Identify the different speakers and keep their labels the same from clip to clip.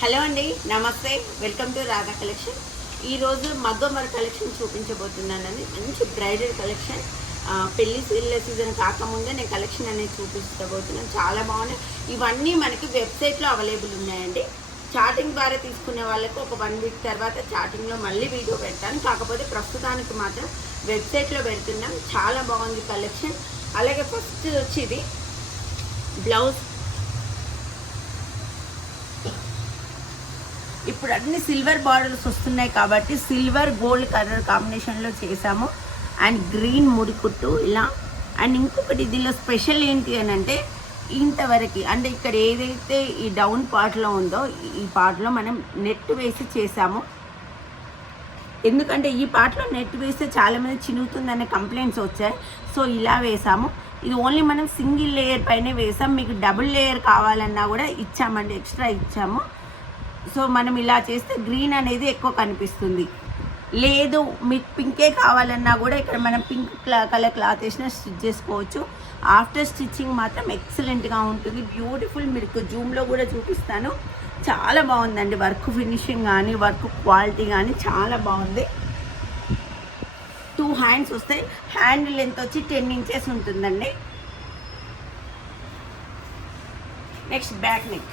Speaker 1: Hello అండి నమస్తే. Welcome to Radha collection. ఈరోజు మగ్గమర కలెక్షన్ చూపించబోతున్నానండి. మంచి బ్రైడల్ కలెక్షన్. పెళ్ళి సీళ్ళ సీజన్ కాకముందే నేను కలెక్షన్ అనేది చూపించబోతున్నాను చాలా బాగున్నాయి. ఇవన్నీ మనకి వెబ్సైట్లో అవైలబుల్ ఉన్నాయండి. చాటింగ్ ద్వారా తీసుకునే వాళ్ళకు ఒక వన్ వీక్ తర్వాత చాటింగ్లో మళ్ళీ వీడియో పెడతాను. కాకపోతే ప్రస్తుతానికి మాత్రం వెబ్సైట్లో పెడుతున్నాం. చాలా బాగుంది కలెక్షన్. అలాగే ఫస్ట్ వచ్చి ఇది బ్లౌజ్ ఇప్పుడు అన్ని సిల్వర్ బార్డర్స్ వస్తున్నాయి కాబట్టి సిల్వర్ గోల్డ్ కలర్ కాంబినేషన్లో చేసాము అండ్ గ్రీన్ ముడికుట్టు ఇలా. అండ్ ఇంకొకటి దీనిలో స్పెషల్ ఏంటి అని అంటే ఇంతవరకు అంటే ఇక్కడ ఏదైతే ఈ డౌన్ పార్ట్లో ఉందో ఈ- పార్ట్లో మనం నెట్ వేసి చేసాము ఎందుకంటే ఈ పాటలో నెట్ వేస్తే చాలామంది చినుగుతుందనే కంప్లైంట్స్ వచ్చాయి. సో ఇలా వేసాము ఇది ఓన్లీ మనం సింగిల్ లేయర్ పైనే వేసాం. మీకు డబుల్ లేయర్ కావాలన్నా కూడా ఇచ్చామండి. ఎక్స్ట్రా ఇచ్చాము. సో మనం ఇలా చేస్తే గ్రీన్ అనేది ఎక్కువ కనిపిస్తుంది. లేదు మీకు పింకే కావాలన్నా కూడా ఇక్కడ మనం పింక్ క్లా కలర్ క్లాత్ వేసిన స్టిచ్ చేసుకోవచ్చు. ఆఫ్టర్ స్టిచ్చింగ్ మాత్రం ఎక్సలెంట్గా ఉంటుంది. బ్యూటిఫుల్ మీకు జూమ్లో కూడా చూపిస్తాను. చాలా బాగుందండి వర్క్ ఫినిషింగ్ కానీ వర్క్ క్వాలిటీ కానీ చాలా బాగుంది. టూ హ్యాండ్స్ వస్తాయి. హ్యాండ్ లెంత్ వచ్చి టెన్ ఇంచెస్ ఉంటుందండి. Next back neck.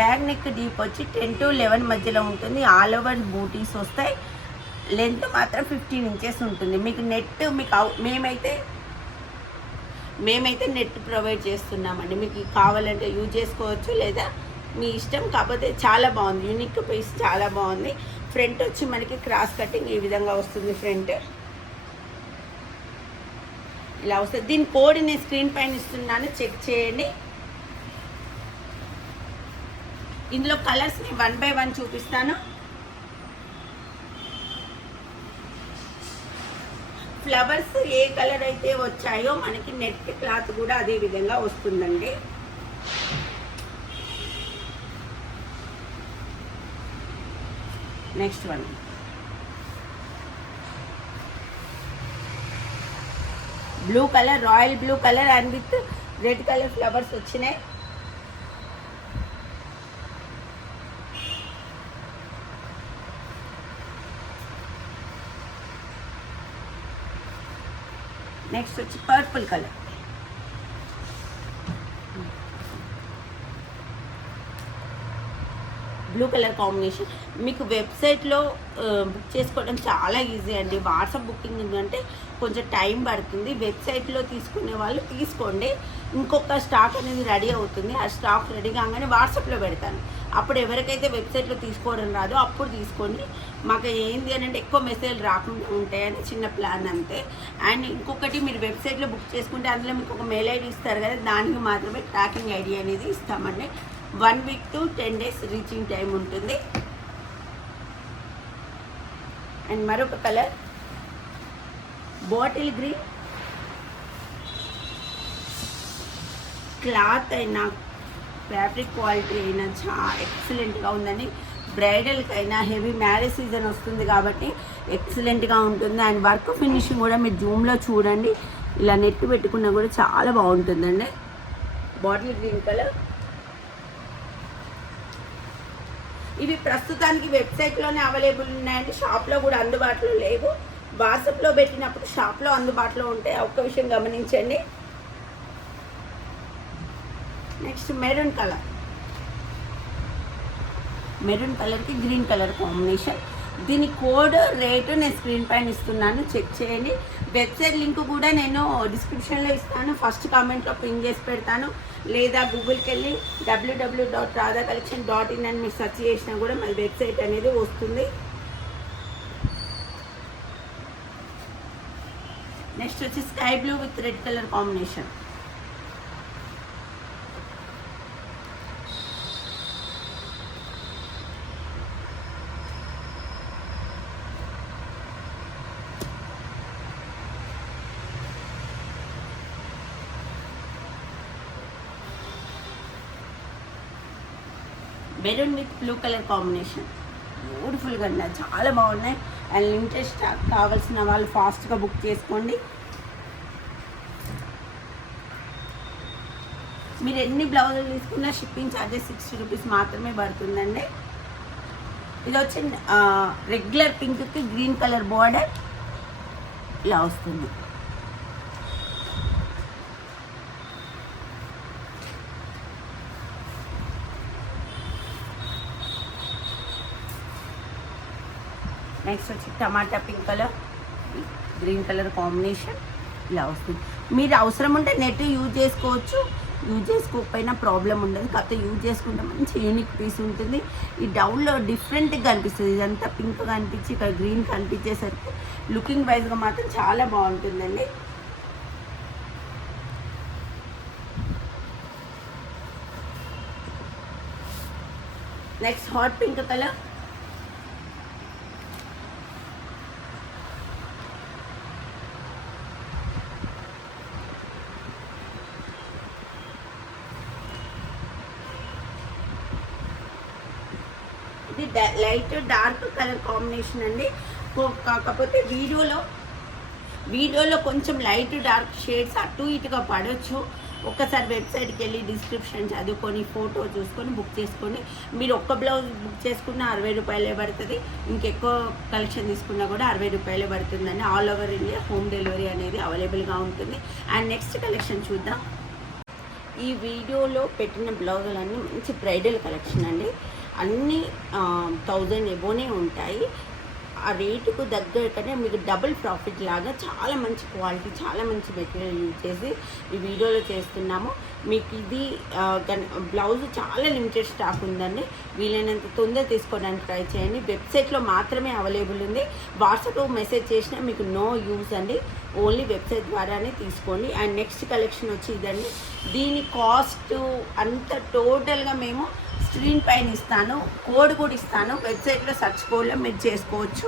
Speaker 1: Back neck deep వచ్చి టెన్ టు లెవెన్ మధ్యలో ఉంటుంది. ఆల్ ఓవర్ బూటీస్ వస్తాయి. లెంత్ మాత్రం ఫిఫ్టీన్ ఇంచెస్ ఉంటుంది. మీకు నెట్ మీకు మేమైతే మేమైతే నెట్ ప్రొవైడ్ చేస్తున్నామండి. మీకు కావాలంటే యూజ్ చేసుకోవచ్చు లేదా మీ ఇష్టం. కాకపోతే చాలా బాగుంది. యూనిక్ పీస్ చాలా బాగుంది. ఫ్రంట్ వచ్చి మనకి క్రాస్ కటింగ్ ఈ విధంగా వస్తుంది ఫ్రంట్. ఇలా వస్తుంది. దీని కోడ్ నేను స్క్రీన్ పైన ఇస్తున్నాను. చెక్ చేయండి. ఇందులో కలర్స్ని వన్ బై వన్ చూపిస్తాను. ఫ్లవర్స్ ఏ కలర్ అయితే వచ్చాయో మనకి నెట్ క్లాత్ కూడా అదే విధంగా వస్తుందండి. Next one. Blue colour royal blue colour and with red colour flowers వచ్చినాయి. నెక్స్ట్ వచ్చి purple colour blue colour combination మీకు వెబ్సైట్లో బుక్ చేసుకోవడం చాలా ఈజీ అండి. వాట్సాప్ బుకింగ్ అంటే కొంచెం టైం పడుతుంది. వెబ్సైట్లో తీసుకునే వాళ్ళు తీసుకోండి. ఇంకొక స్టాక్ అనేది రెడీ అవుతుంది. ఆ స్టాక్ రెడీ కాగానే వాట్సాప్లో పెడతాను. అప్పుడు ఎవరికైతే వెబ్సైట్లో తీసుకోవడం రాదో అప్పుడు తీసుకోండి. మాకు ఏంది అని అంటే ఎక్కువ మెసేజ్ రాకుండా ఉంటాయని చిన్న ప్లాన్ అంతే. అండ్ ఇంకొకటి మీరు వెబ్సైట్లో బుక్ చేసుకుంటే అందులో మీకు ఒక మెయిల్ ఐడి ఇస్తారు కదా దానికి మాత్రమే ట్రాకింగ్ ఐడి అనేది ఇస్తామండి. One week to ten days reaching time ఉంటుంది. అండ్ మరొక కలర్ బాటిల్ గ్రీన్. క్లాత్ అయినా ఫ్యాబ్రిక్ క్వాలిటీ అయినా చాలా ఎక్సలెంట్గా ఉందండి. బ్రైడల్కి అయినా హెవీ మ్యారేజ్ సీజన్ వస్తుంది కాబట్టి ఎక్సలెంట్గా ఉంటుంది. అండ్ వర్క్ ఫినిషింగ్ కూడా మీరు జూమ్లో చూడండి. ఇలా నెట్ పెట్టుకున్నా కూడా చాలా బాగుంటుందండి. Bottle green colour. ఇవి ప్రస్తుతానికి వెబ్సైట్లోనే అవైలబుల్ ఉన్నాయండి. షాప్లో కూడా అందుబాటులో లేవు. వాట్సాప్లో పెట్టినప్పుడు షాప్లో అందుబాటులో ఉంటాయి. ఒక్క విషయం గమనించండి. Next maroon colour. మెరూన్ కలర్కి గ్రీన్ కలర్ కాంబినేషన్. దీని కోడ్ రేటు నేను స్క్రీన్ పైన ఇస్తున్నాను. చెక్ చేయండి. వెబ్సైట్ లింక్ కూడా నేను డిస్క్రిప్షన్లో ఇస్తాను. ఫస్ట్ కామెంట్లో పిన్ చేసి పెడతాను. లేదా గూగుల్కి వెళ్ళి W W dot Radha collection dot in అని మీరు సెర్చ్ చేసినా కూడా మన వెబ్సైట్ అనేది వస్తుంది. నెక్స్ట్ వచ్చి sky blue with red colour combination. Maroon with blue colour combination బ్యూటిఫుల్గా ఉన్నాయి. చాలా బాగున్నాయి. అండ్ లిమిటెడ్ స్టాక్ కావాల్సిన వాళ్ళు ఫాస్ట్గా బుక్ చేసుకోండి. మీరు ఎన్ని బ్లౌజులు తీసుకున్నా షిప్పింగ్ ఛార్జెస్ సిక్స్టీ రూపీస్ మాత్రమే పడుతుందండి. ఇది వచ్చి రెగ్యులర్ పింక్కి గ్రీన్ కలర్ బార్డర్ ఇలా వస్తుంది. నెక్స్ట్ వచ్చి టమాటా pink colour green colour combination ఇలా వస్తుంది. మీరు అవసరం ఉంటే నెట్ యూజ్ చేసుకోవచ్చు. యూజ్ చేసుకోకపోయినా ప్రాబ్లం ఉండదు. కాకపోతే యూజ్ చేసుకుంటే మంచి యూనిక్ పీస్ ఉంటుంది. ఈ డౌన్లో డిఫరెంట్గా కనిపిస్తుంది ఇదంతా పింక్ కనిపించి ఇక్కడ గ్రీన్ కనిపించేసరికి లుకింగ్ వైజ్గా మాత్రం చాలా బాగుంటుందండి. Next hot pink colour light dark colour combination అండి. కో- కాకపోతే వీడియోలో వీడియోలో కొంచెం లైట్ డార్క్ షేడ్స్ అటు ఇటుగా పడవచ్చు ఒక్కసారి వెబ్సైట్కి వెళ్ళి డిస్క్రిప్షన్ చదువుకొని ఫోటో చూసుకొని బుక్ చేసుకొని మీరు ఒక్క బ్లౌజ్ బుక్ చేసుకున్న అరవై రూపాయలే పడుతుంది. ఇంకెక్కువ కలెక్షన్ తీసుకున్నా కూడా అరవై రూపాయలే పడుతుందండి. All over India home delivery అనేది అవైలబుల్గా ఉంటుంది. అండ్ నెక్స్ట్ కలెక్షన్ చూద్దాం. ఈ వీడియోలో పెట్టిన బ్లౌజులన్నీ మంచి బ్రైడల్ కలెక్షన్ అండి. అన్నీ థౌజండ్ ఎబోనే ఉంటాయి. ఆ రేటుకు దగ్గరకనే మీకు డబుల్ ప్రాఫిట్ లాగా చాలా మంచి క్వాలిటీ చాలా మంచి మెటీరియల్ యూజ్ చేసి ఈ వీడియోలో చేస్తున్నాము. మీకు ఇది బ్లౌజ్ చాలా లిమిటెడ్ స్టాక్ ఉందండి. వీలైనంత తొందర తీసుకోవడానికి ట్రై చేయండి. వెబ్సైట్లో మాత్రమే అవైలబుల్ ఉంది. వాట్సాప్లో మెసేజ్ చేసినా మీకు నో యూజ్ అండి. ఓన్లీ వెబ్సైట్ ద్వారానే తీసుకోండి. అండ్ నెక్స్ట్ కలెక్షన్ వచ్చి ఇదండి. దీని కాస్ట్ అంత టోటల్గా మేము స్క్రీన్ పైన ఇస్తాను కోడ్ కూడా ఇస్తాను వెబ్సైట్లో సర్చ్ కోడ్లో మీరు చేసుకోవచ్చు.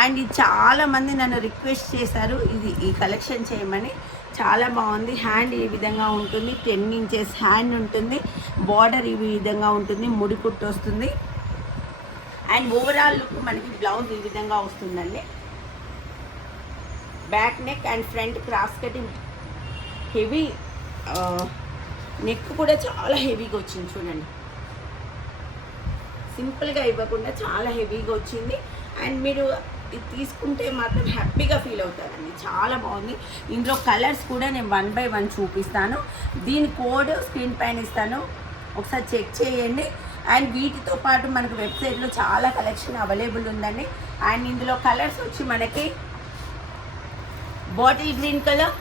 Speaker 1: అండ్ ఇది చాలామంది నన్ను రిక్వెస్ట్ చేశారు ఇది ఈ కలెక్షన్ చేయమని. చాలా బాగుంది హ్యాండ్ ఈ విధంగా ఉంటుంది టెన్ ఇంచెస్ హ్యాండ్ ఉంటుంది బార్డర్ ఈ విధంగా ఉంటుంది ముడి కుట్టు వస్తుంది. అండ్ ఓవరాల్ లుక్ మనకి బ్లౌజ్ ఈ విధంగా వస్తుందండి. Back neck and front cross cutting heavy neck కూడా చాలా హెవీగా వచ్చింది చూడండి. సింపుల్గా ఇవ్వకుండా చాలా హెవీగా వచ్చింది. అండ్ మీరు ఇది తీసుకుంటే మాత్రం హ్యాపీగా ఫీల్ అవుతారండి. చాలా బాగుంది. ఇందులో కలర్స్ కూడా నేను వన్ బై వన్ చూపిస్తాను. దీని కోడ్ స్క్రీన్ పైన ఇస్తాను. ఒకసారి చెక్ చేయండి. అండ్ వీటితో పాటు మనకు వెబ్సైట్లో చాలా కలెక్షన్ అవైలబుల్ ఉందండి. అండ్ ఇందులో కలర్స్ వచ్చి మనకి bottle green colour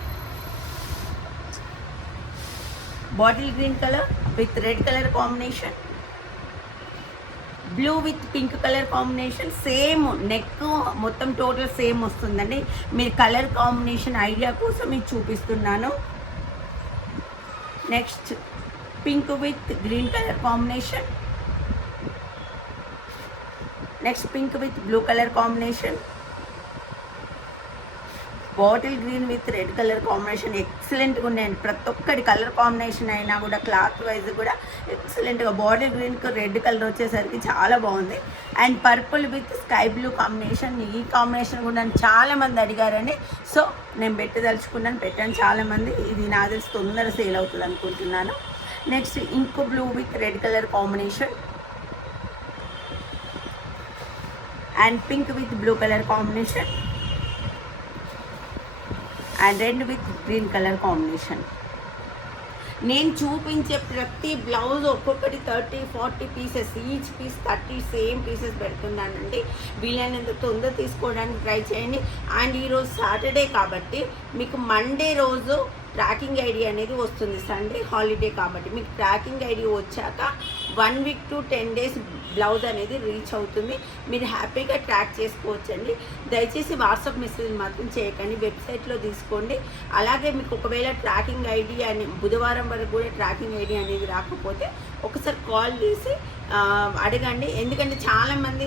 Speaker 1: bottle green colour with red colour combination blue with pink colour combination same neck మొత్తం టోటల్ సేమ్ వస్తుందండి. మీరు కలర్ కాంబినేషన్ ఐడియా కోసం మీకు చూపిస్తున్నాను. Next pink with green colour combination next pink with blue colour combination bottle green with red colour combination ఎక్సలెంట్గా ఉన్నాయండి ప్రతి ఒక్కటి కలర్ కాంబినేషన్ అయినా కూడా క్లాత్ వైజ్ కూడా ఎక్సలెంట్గా. బాటిల్ గ్రీన్కి రెడ్ కలర్ వచ్చేసరికి చాలా బాగుంది. And purple with sky blue combination ఈ కాంబినేషన్ కూడా నన్ను చాలామంది అడిగారని సో నేను పెట్టదలుచుకున్నాను పెట్టాను. చాలామంది ఇది నా తెలిసి తొందర సేల్ అవుతుంది అనుకుంటున్నాను. నెక్స్ట్ ఇంకో blue with red colour combination. And pink with blue colour combination. And red with green colour combination నేను చూపించే ప్రతి బ్లౌజ్ ఒక్కొక్కటి thirty forty pieces each piece thirty same pieces పెడుతున్నానండి. వీలైనంత తొందర తీసుకోవడానికి ట్రై చేయండి. అండ్ ఈరోజు సాటర్డే కాబట్టి మీకు మండే రోజు ట్రాకింగ్ ఐడి అనేది వస్తుంది. సండే హాలిడే కాబట్టి మీకు ట్రాకింగ్ ఐడి వచ్చాక one week to ten days blouse అనేది రీచ్ అవుతుంది. మీరు హ్యాపీగా ట్రాక్ చేసుకోవచ్చండి. దయచేసి వాట్సాప్ మెసేజ్ మాత్రం చేయకండి. వెబ్సైట్లో తీసుకోండి. అలాగే మీకు ఒకవేళ ట్రాకింగ్ ఐడి అని బుధవారం వరకు కూడా ట్రాకింగ్ ఐడి అనేది రాకపోతే ఒకసారి కాల్ చేసి అడగండి. ఎందుకంటే చాలామంది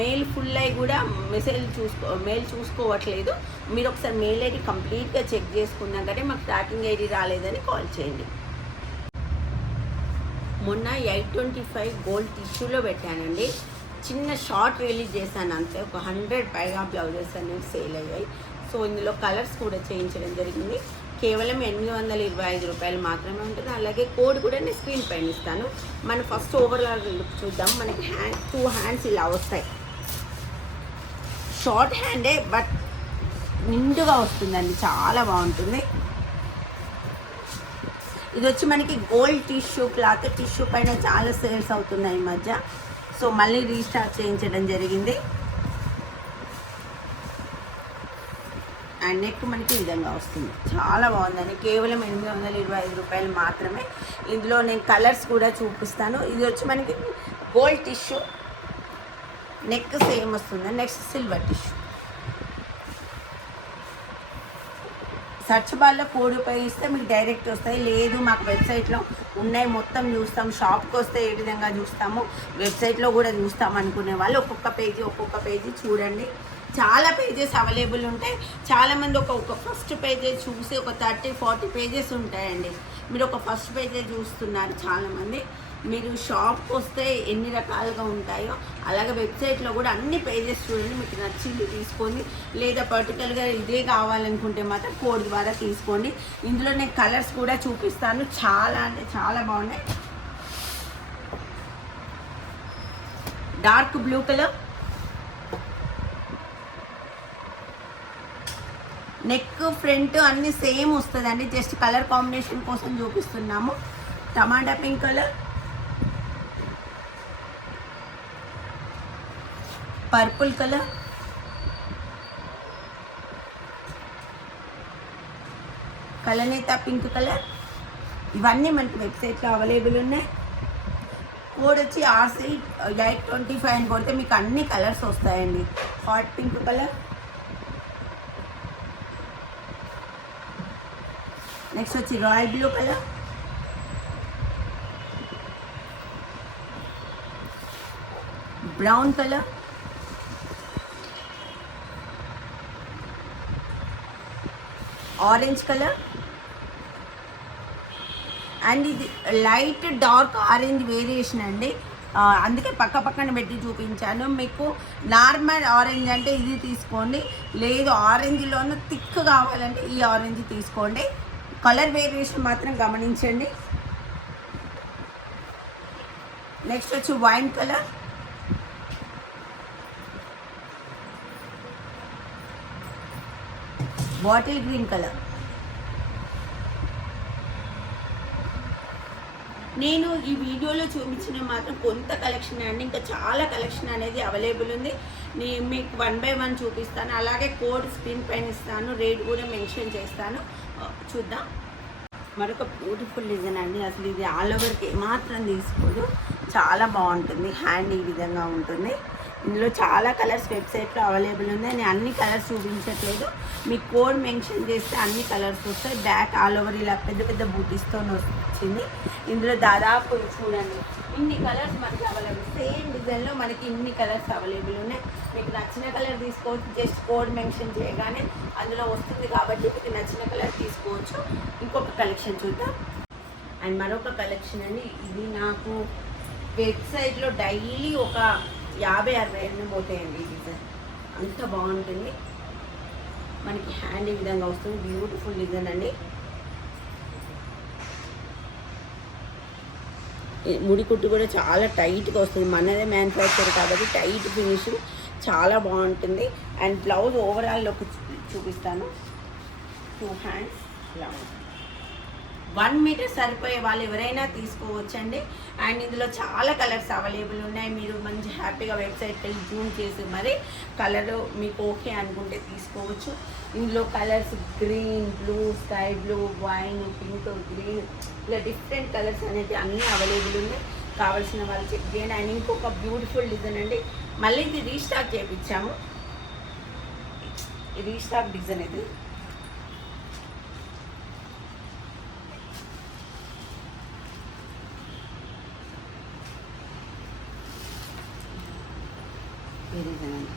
Speaker 1: మెయిల్ ఫుల్ అయి కూడా మెసేజ్ చూసుకో మెయిల్ చూసుకోవట్లేదు. మీరు ఒకసారి మెయిల్ ఐడి కంప్లీట్గా చెక్ చేసుకున్నాకనే మాకు ట్రాకింగ్ ఐడి రాలేదని కాల్ చేయండి. మొన్న ఎయిట్ ట్వంటీ ఫైవ్ గోల్డ్ టిష్యూలో పెట్టానండి. చిన్న షార్ట్ రిలీజ్ చేశాను అంతే. ఒక హండ్రెడ్ పైగా బ్లౌజెస్ అనేవి సేల్ అయ్యాయి. సో ఇందులో కలర్స్ కూడా చేయించడం జరిగింది. కేవలం ఎనిమిది వందల ఇరవై ఐదు రూపాయలు మాత్రమే ఉంటుంది. అలాగే కోడ్ కూడా నేను స్క్రీన్ పైన ఇస్తాను. మనం ఫస్ట్ ఓవరాల్ లుక్ చూద్దాం. మనకి హ్యాండ్ టూ హ్యాండ్స్ ఇలా వస్తాయి. షార్ట్ హ్యాండే బట్ నిండుగా వస్తుందండి. చాలా బాగుంటుంది. ఇది వచ్చి మనకి గోల్డ్ టిష్యూ క్లాత్ టిష్యూ పైన చాలా సేల్స్ అవుతున్నాయి ఈ మధ్య. సో మళ్ళీ రీస్టార్ట్ చేయించడం జరిగింది. అండ్ నెక్ మనకి ఈ విధంగా వస్తుంది. చాలా బాగుందండి. కేవలం ఎనిమిది వందల ఇరవై ఐదు రూపాయలు మాత్రమే. ఇందులో నేను కలర్స్ కూడా చూపిస్తాను. ఇది వచ్చి మనకి గోల్డ్ టిష్యూ నెక్ సేమ్ వస్తుంది. నెక్స్ట్ సిల్వర్ టిష్యూ సర్చ్ బార్లో కోడ్ ఉపయోగిస్తే మీకు డైరెక్ట్ వస్తాయి. లేదు మాకు వెబ్సైట్లో ఉన్నాయి. మొత్తం చూస్తాం. షాప్కి వస్తే ఏ విధంగా చూస్తాము వెబ్సైట్లో కూడా చూస్తాం అనుకునే వాళ్ళు. ఒక్కొక్క పేజీ ఒక్కొక్క పేజీ చూడండి. చాలా పేజెస్ అవైలబుల్ ఉంటాయి. చాలామంది ఒక ఒక ఫస్ట్ పేజెస్ చూసి ఒక థర్టీ ఫార్టీ పేజెస్ ఉంటాయండి. మీరు ఒక ఫస్ట్ పేజే చూస్తున్నారు చాలామంది మీరు షాప్కి వస్తే ఎన్ని రకాలుగా ఉంటాయో అలాగే వెబ్సైట్లో కూడా అన్ని పేజెస్ చూడండి మీకు నచ్చింది తీసుకోండి. లేదా పర్టికులర్గా ఇదే కావాలనుకుంటే మాత్రం కోడ్ ద్వారా తీసుకోండి. ఇందులో నేను కలర్స్ కూడా చూపిస్తాను. చాలా అంటే చాలా బాగున్నాయి. Dark blue colour neck front అన్ని సేమ్ వస్తుందండి. జస్ట్ కలర్ కాంబినేషన్ కోసం చూపిస్తున్నాము. టమాటా పింక్ కలర్ పర్పుల్ కలర్ కలనేత పింక్ కలర్ ఇవన్నీ మనకి వెబ్సైట్లో అవైలబుల్ ఉన్నాయి. కోడ్ వచ్చి ఆర్సీ ఎయిట్ ట్వంటీ ఫైవ్ అని కొడితే మీకు అన్ని కలర్స్ వస్తాయండి. హాట్ పింక్ కలర్ నెక్స్ట్ వచ్చి royal blue colour brown colour orange colour and ఇది లైట్ డార్క్ ఆరెంజ్ వేరియేషన్ అండి. అందుకే పక్క పక్కన పెట్టి చూపించాను. మీకు నార్మల్ ఆరెంజ్ అంటే ఇది తీసుకోండి. లేదు ఆరెంజ్లోనూ థిక్ కావాలంటే ఈ ఆరెంజ్ తీసుకోండి. కలర్ వేరియేషన్ మాత్రం గమనించండి. నెక్స్ట్ వచ్చి wine colour bottle green colour. నేను ఈ వీడియోలో చూపించిన మాత్రం కొంత కలెక్షన్ అండి. ఇంకా చాలా కలెక్షన్ అనేది అవైలబుల్ ఉంది. నేను మీకు వన్ బై వన్ చూపిస్తాను. అలాగే కోడ్ స్క్రీన్ పైన ఇస్తాను. రేట్ కూడా మెన్షన్ చేస్తాను. చూద్దాం. మరొక బ్యూటిఫుల్ డిజైన్ అండి. అసలు ఇది ఆల్ ఓవర్కి ఏమాత్రం తీసుకోదు. చాలా బాగుంటుంది. హ్యాండ్ ఈ విధంగా ఉంటుంది. ఇందులో చాలా కలర్స్ వెబ్సైట్లో అవైలబుల్ ఉంది నేను అన్ని కలర్స్ చూపించట్లేదు. మీ కోడ్ మెన్షన్ చేస్తే అన్ని కలర్స్ వస్తాయి. బ్యాక్ ఆల్ ఓవర్ ఇలా పెద్ద పెద్ద బూటీస్తో వచ్చింది ఇందులో దాదాపు చూడండి. ఇన్ని కలర్స్ మనకి అవైలబుల్ సేమ్ డిజైన్లో మనకి ఇన్ని కలర్స్ అవైలబుల్ ఉన్నాయి. మీకు నచ్చిన కలర్ తీసుకోవచ్చు. జస్ట్ కోడ్ మెన్షన్ చేయగానే అందులో వస్తుంది కాబట్టి మీకు నచ్చిన కలర్ తీసుకోవచ్చు. ఇంకొక కలెక్షన్ చూద్దాం. అండ్ మరొక కలెక్షన్ అండి. ఇది నాకు వెబ్సైట్లో డైలీ ఒక యాభై అరవై ఎన్ని పోతాయండి ఈ డిజైన్? అంత బాగుంటుంది. మనకి హ్యాండ్ ఈ విధంగా వస్తుంది. బ్యూటిఫుల్ డిజైన్ అండి. ముడి కుట్టు కూడా చాలా టైట్గా వస్తుంది. మనదే మ్యానుఫ్యాక్చర్ కాబట్టి టైట్ ఫినిషింగ్ చాలా బాగుంటుంది. అండ్ బ్లౌజ్ ఓవరాల్లోకి చూపిస్తాను. టూ హ్యాండ్స్ ఇలా ఉంటుంది. వన్ మీటర్ సరిపోయే వాళ్ళు ఎవరైనా తీసుకోవచ్చండి. అండ్ ఇందులో చాలా కలర్స్ అవైలబుల్ ఉన్నాయి. మీరు మంచి హ్యాపీగా వెబ్సైట్కి వెళ్ళి జూమ్ చేసి మరి కలర్ మీకు ఓకే అనుకుంటే తీసుకోవచ్చు. ఇందులో colours green blue sky blue wine pink green ఇలా డిఫరెంట్ కలర్స్ అనేది అన్నీ అవైలబుల్ ఉన్నాయి. కావాల్సిన వాళ్ళు చెక్ చేయండి. అండ్ ఇంకొక బ్యూటిఫుల్ డిజైన్ అండి. మళ్ళీ ఇది రీస్టాక్ చేయించాము రీస్టాక్ డిజైన్ ఇది ఈ డిజైన్ అండి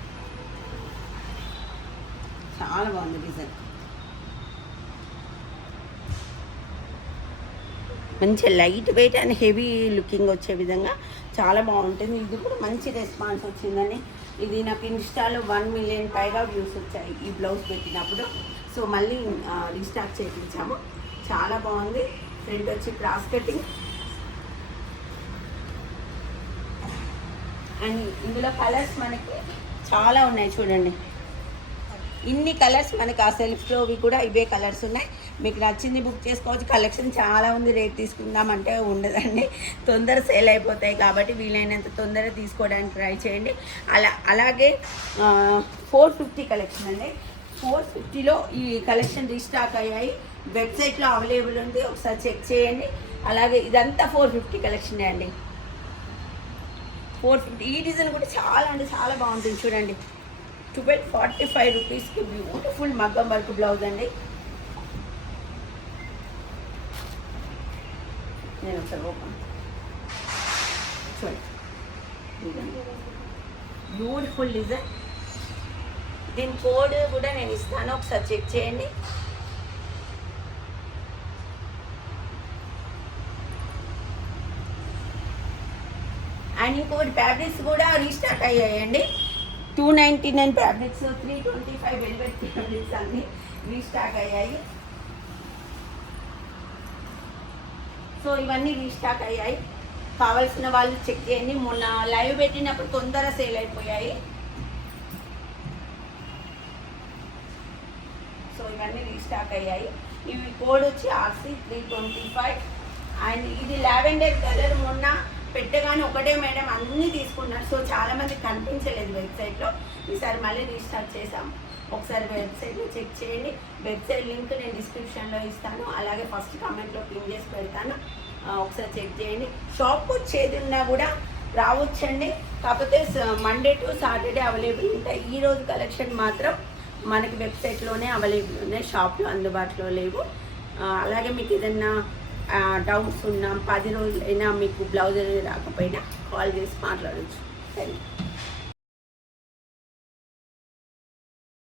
Speaker 1: చాలా బాగుంది డిజైన్ మంచి light weight and heavy looking వచ్చే విధంగా చాలా బాగుంటుంది. ఇది కూడా మంచి రెస్పాన్స్ వచ్చిందని. ఇది నాకు ఇన్స్టాలో వన్ మిలియన్ పైగా వ్యూస్ వచ్చాయి ఈ బ్లౌజ్ పెట్టినప్పుడు. సో మళ్ళీ రీస్టాక్ చేయించాము చాలా బాగుంది. ఫ్రంట్ వచ్చి క్రాస్ కటింగ్. అండ్ ఇందులో కలర్స్ మనకి చాలా ఉన్నాయి చూడండి. ఇన్ని కలర్స్ మనకి ఆ సెల్ఫ్లోవి కూడా ఇవే కలర్స్ ఉన్నాయి. మీకు నచ్చింది బుక్ చేసుకోవచ్చు. కలెక్షన్ చాలా ఉంది. రేట్ తీసుకుందామంటే ఉండదండి. తొందర సేల్ అయిపోతాయి కాబట్టి వీలైనంత తొందర తీసుకోవడానికి ట్రై చేయండి. అలా అలాగే ఫోర్ ఫిఫ్టీ కలెక్షన్ అండి. ఫోర్ ఫిఫ్టీలో ఈ కలెక్షన్ రీస్టాక్ అయ్యాయి. వెబ్సైట్లో అవైలబుల్ ఉంది. ఒకసారి చెక్ చేయండి. అలాగే ఇదంతా ఫోర్ ఫిఫ్టీ కలెక్షన్ అండి. ఫోర్ ఫిఫ్టీ ఈ డిజైన్ కూడా చాలా అంటే చాలా బాగుంటుంది. చూడండి. ట్వెల్వ్ ఫార్టీ ఫైవ్ రూపీస్కి బ్యూటిఫుల్ మగ్గం వర్క్ బ్లౌజ్ అండి నేను ఒకసారి ఓపెన్ చూడండి బ్యూటిఫుల్ డిజైన్ దీని కోడ్ కూడా నేను ఇస్తాను ఒకసారి చెక్ చేయండి. అండ్ ఇంకోటి ఫ్యాబ్రిక్స్ కూడా రీస్టాక్ అయ్యాయండి. Two ninety nine fabrics three twenty five velvet fabrics అన్ని రీస్టాక్ అయ్యాయి. సో ఇవన్నీ రీస్టాక్ అయ్యాయి. కావాల్సిన వాళ్ళు చెక్ చేయండి. మొన్న లైవ్ పెట్టినప్పుడు తొందర సేల్ అయిపోయాయి. సో ఇవన్నీ రీస్టాక్ అయ్యాయి. ఇవి కోడ్ వచ్చి RC three twenty five and ఇది లావెండర్ కలర్ మొన్న పెట్టగానే ఒకటే మేడం అన్నీ తీసుకున్నారు. సో చాలా మంది కనిపించలేదు వెబ్సైట్లో. ఈసారి మళ్ళీ రీస్టార్ట్ చేసాం ఒకసారి వెబ్సైట్లో చెక్ చేయండి. వెబ్సైట్ లింక్ నేను డిస్క్రిప్షన్లో ఇస్తాను. అలాగే ఫస్ట్ కామెంట్లో పిన్ చేసి పెడతాను. ఒకసారి చెక్ చేయండి. షాప్కి వచ్చేది ఉన్నా కూడా రావచ్చండి. కాకపోతే మండే టు సాటర్డే అవైలబుల్ ఉంటాయి. ఈ రోజు కలెక్షన్ మాత్రం మనకి వెబ్సైట్లోనే అవైలబుల్ ఉన్నాయి. షాప్లో అందుబాటులో లేవు. అలాగే మీకు ఏదన్నా డౌట్స్ ఉన్నా పది రోజులైనా మీకు బ్లౌజ్ అనేది రాకపోయినా కాల్ చేసి మాట్లాడచ్చు. Thank you